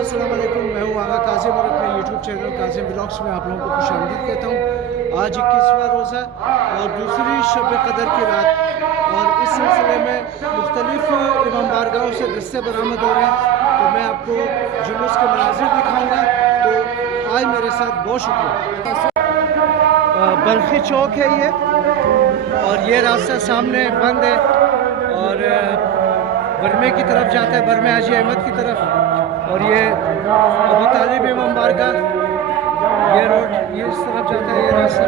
अस्सलाम वालेकुम। मैं हूँ आगा काजिम और अपने यूट्यूब चैनल काजिम व्लॉग्स में आप लोगों को खुशामदीद कहता हूँ। आज 21वां रोज़ा और दूसरी शब कदर की रात, और इस सिलसिले में मुख्तलिफ इमाम बारगाहों से दस्ते बरामद हो रहे हैं, तो मैं आपको जुलूस के मनाजिर दिखाऊँगा। तो आज मेरे साथ बहुत शुक्रिया। बल्खी चौक है ये, और ये रास्ता सामने बंद है और बरमे की तरफ जाता है, बरमे हाजी अहमद की तरफ। और ये अबू तालिब इमाम बारगाह, ये रोड ये इस तरफ जाता है, ये रास्ता।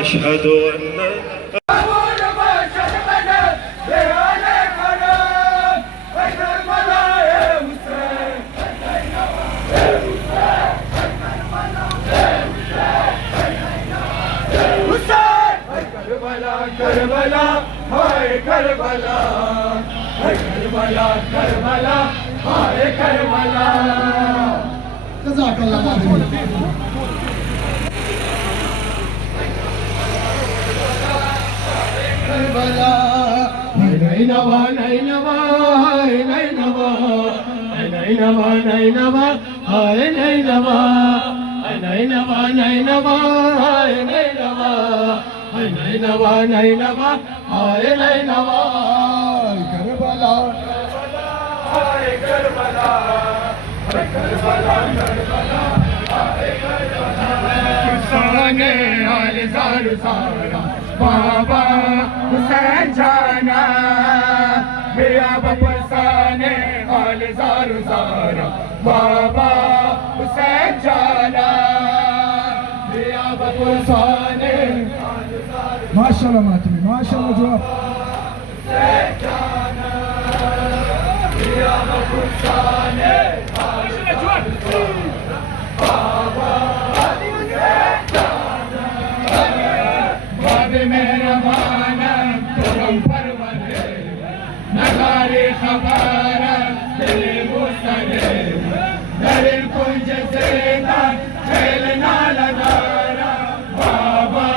أشهد أن करबला हाय करबला, करबला करबला हाय करबला। जज़ाकल्लाह करबला। नैनवा नैनवा हाय नैनवा, नैनवा नैनवा हाय नैनवा, नैनवा नैनवा हाय नैनवा, नैनवा नैनवा हाय नैनवा। करबला हाय करबला, करबला करबला हाय करबला। हुसैने आले ज़ारू ज़ारा बाबा हुसैन जाना, मेरा बपरसाने आले ज़ारू ज़ारा बाबा हुसैन जाना, मेरा बपरसाने। माशाल्लाह मातमी, माशाल्लाह जवाब। मेहरबाना तुम परवरे नगारे खबर दिल मुसरे, दरिल कुंज से खेलना लगा बाबा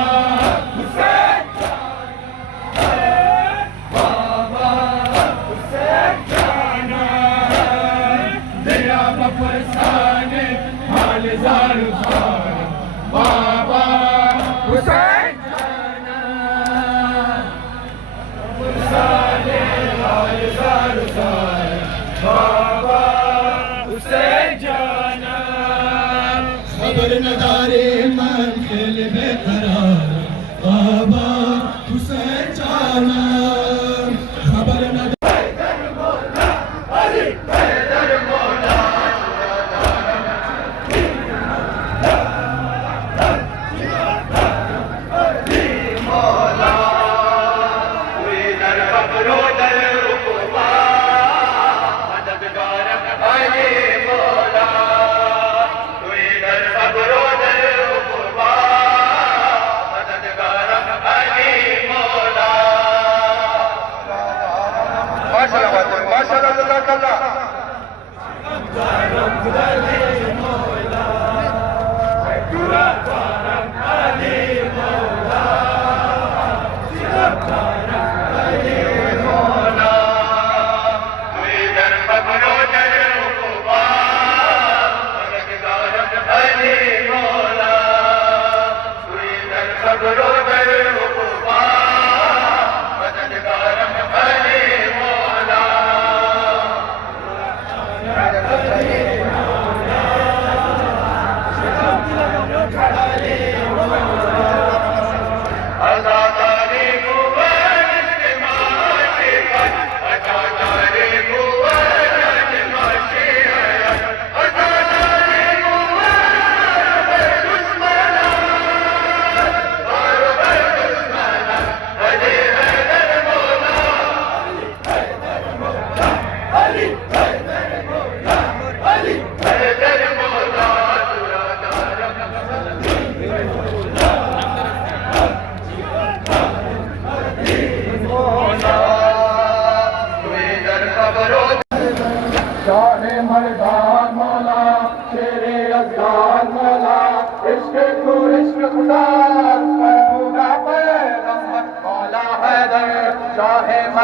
हुसैन, बाबा हुसैन जाना, दिया बफरसाने हाल ज़ारू ज़ारा बाबा हुसैन जाना, बफरसाने हाल ज़ारू ज़ारा बाबा हुसैन जाना। खबर नगारे मंजिल बेकरार बाबा हुसैन जाना, खबर नगारे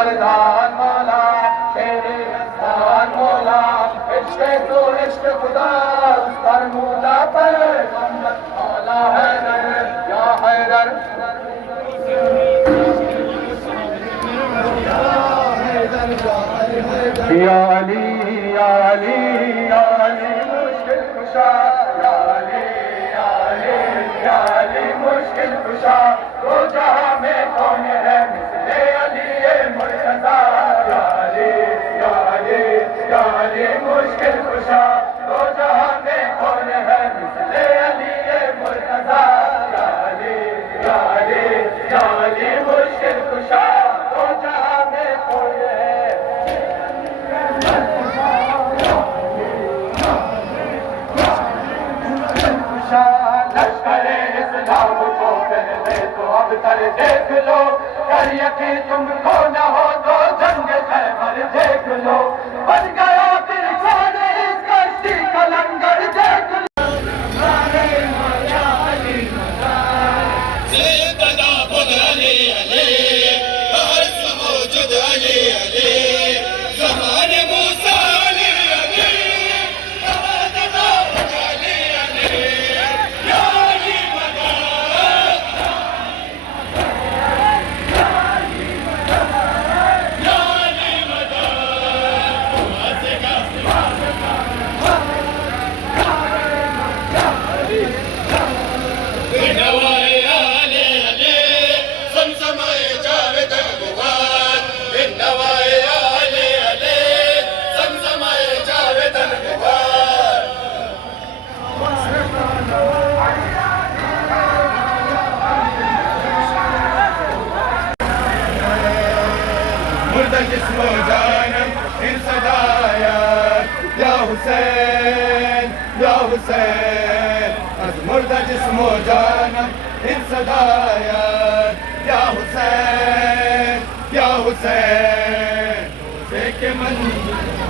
मर्दान मौला शेरे इंसान मौला इश्क़ तो इश्क़ खुदा उस पर मूला पर मोहम्मद मौला हैदर या हैदर या अली या अली या अली मुश्किल कुशा या अली या अली या अली मुश्किल कुशा तो जहां में कौन है मिसले अली मुर्तज़ा या अली या अली या अली मुश्किल कुशा तो जहां में कौन है मिसले अली मुर्तज़ा या अली या अली या अली मुश्किल कुशा तो जहां में कौन है लश्करे इस्लाम को पहले तो अब कर देख लो कर यकीन तुमको न हो तो जंग खैबर देख लो बन गया फिर सारे इस कश्ती का लंगर देख लो जिस्मो जानम इन सदायत या हुसैन या हुसैन अज मुर्दा जिस्मो जानम इन सदायत या हुसैन रोज़े के मंदिर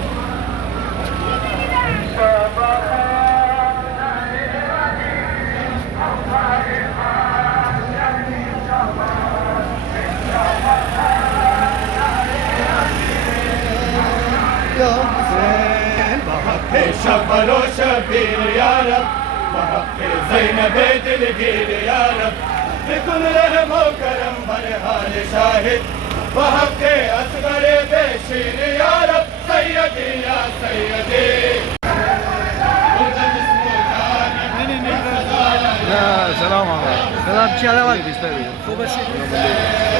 शब्बरो शबीर या रब महक ज़ैनब दिलगीर या रब बिकुल रहमो करम बरहाल शाहिद महक असगर बेशीर या रब सैयदी या सैयदी سلام آقا سلام چی حال خوب هستی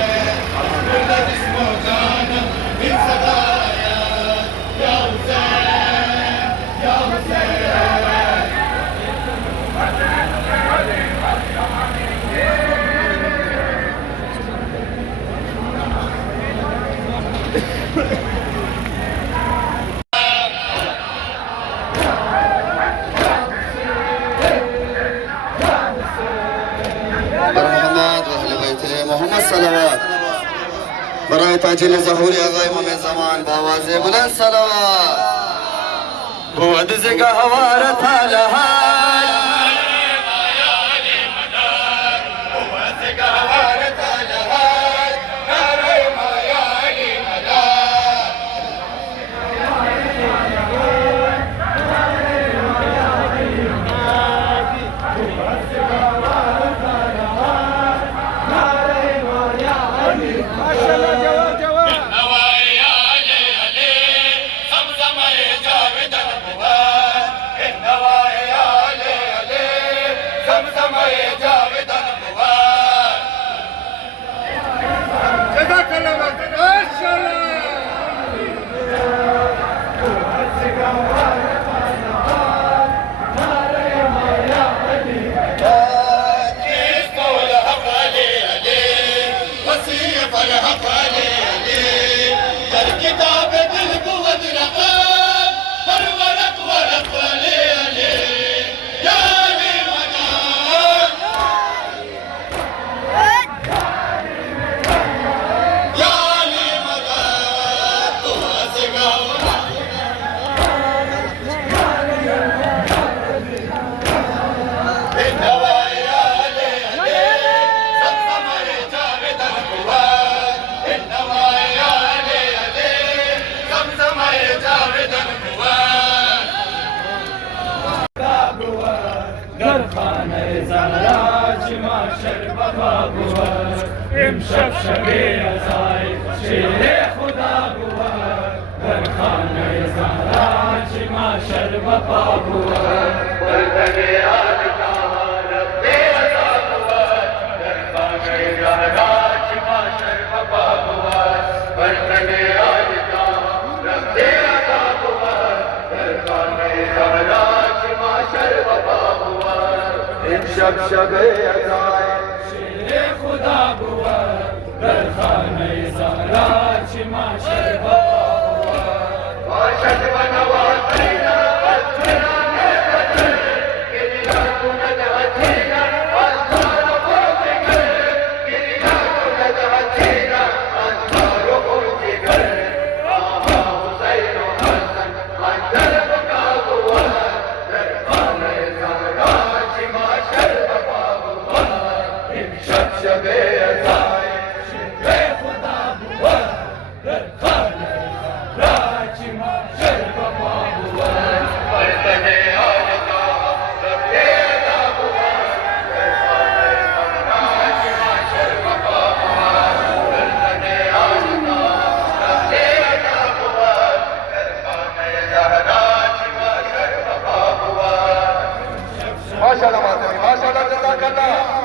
محمد صلوات برای تاجیل ظهور آقای امام زمان بآواز بلند صلوات بود زگا هوارت لحال الحق امشب شبه ازای شیر خدا بود در خانه زهرا چی معشر وفا بود بلبل آلکا رب عطا بود در خانه زهرا چی معشر وفا بود بلبل آلکا رب عطا بود در خانه زهرا چی معشر وفا بود امشب شبه ازای خدا بود در خانه زهرا چی معشر وفا بود باشد و نوازینا از جنان قدر گریه کند حسینا از دار و خوزگر گریه کند حسینا از دار و خوزگر آها حسین و حسن من در بکا بود در خانه زهرا چی معشر وفا بود امشب شبه ازای شیر خدا بود در خانه زهرا چی معشر وفا بود بلبل آلکا رب عطا بود در خانه زهرا چی معشر وفا بود بلبل آلکا رب عطا بود در خانه زهرا چی معشر وفا بود ماشاءالله ماتمی ماشاءالله جزاک الله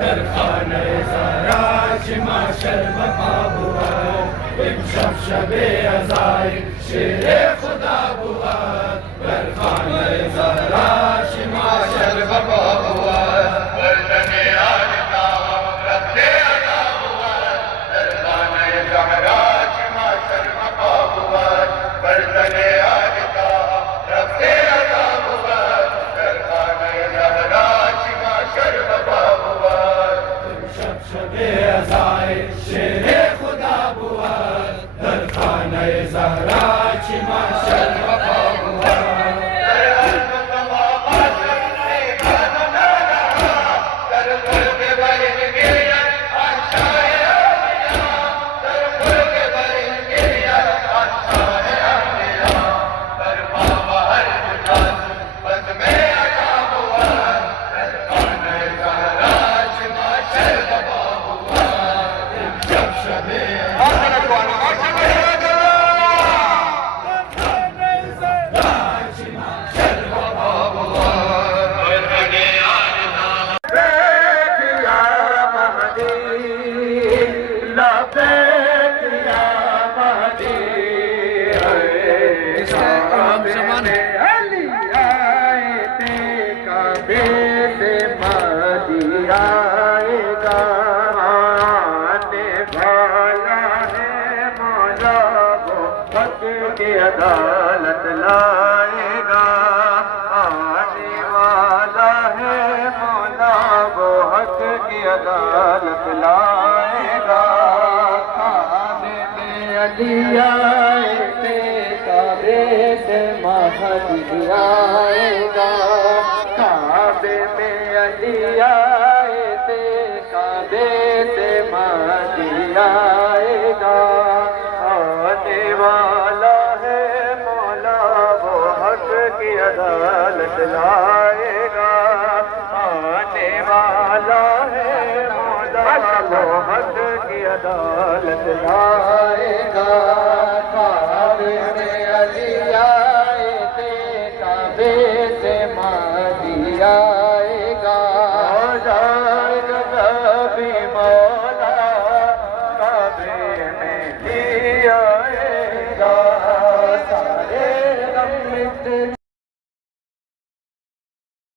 در خانه زهرا چی معشر وفا بود امشب شبه ازای شیر خدا بود در خانه زهرا چی معشر وفا بود بلبل آلکا رب عطا بود در خانه زهرا چی معشر وفا بود بلبل آلکا رب عطا بود در خانه زهرا چی معشر وفا بود امشب شبه ازای شیر خدا بود در خانه زهرا چی معشر وفا بود در قلب سماوات ایمان و نالا در خلق برین گریت آن شاه انبیا در خلق برین گریت آن شاه انبیا در ما و هر مجاز بزم عطا بود در خانه زهرا چی معشر وفا بود امشب شبه इसके इमाम ज़मान है अदालत लाएगा आने वाला है मौला वो हक की अदालत लाएगा खाने में अली आए थे काबे से महदी आएगा काबे में अली आए थे काबे से महदी आएगा आने वाला है मौला वो हक की अदालत लाएगा आने वाला है मौला वो हक की अदालत लाएगा काबे में अली आए थे काबे से महदी आएगा जाएगा कभी मौला काबे में ही आएगा सारे गम मिट